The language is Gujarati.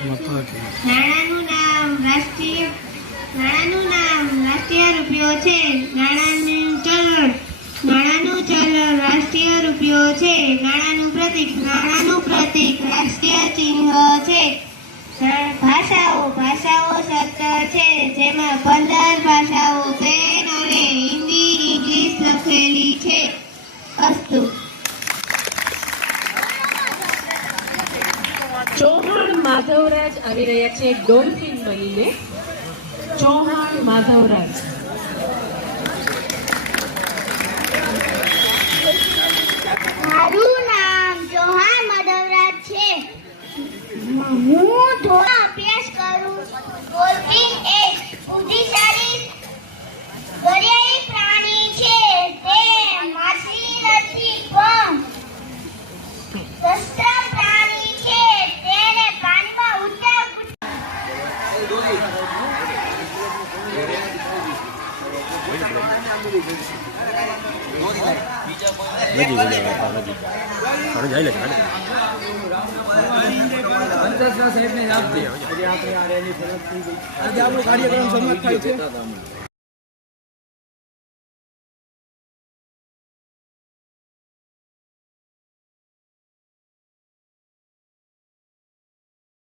નાણાનું નામ રાષ્ટ્રીય રૂપિયો છે. નાણાનું ચલણ રાષ્ટ્રીય રૂપિયો છે. નાણાનું પ્રતીક રાષ્ટ્રીય ચિહ્ન છે. ભાષાઓ 17 છે, જેમાં 15 ભાષાઓ સ્પેન અને હિન્દી ઇંગ્લિશ લખેલી છે. અસ્તુ. ચૌહાણ માધવરાજ આવી રહ્યા છે ડોલ્ફિન બનીને. ચૌહાણ માધવરાજ. મારું નામ ચૌહાણ માધવરાજ છે. હું થોડો અભ્યાસ કરું છું. ડોલ્ફિન એક બુદ્ધિશાળી દરિયાઈ પ્રાણી છે. તે માછલી નથી પણ સસ્તા પ્રાણી છે. તેને પાણીમાં ઊંચા કાર્યક્રમ સમાપ્ત થાય છે.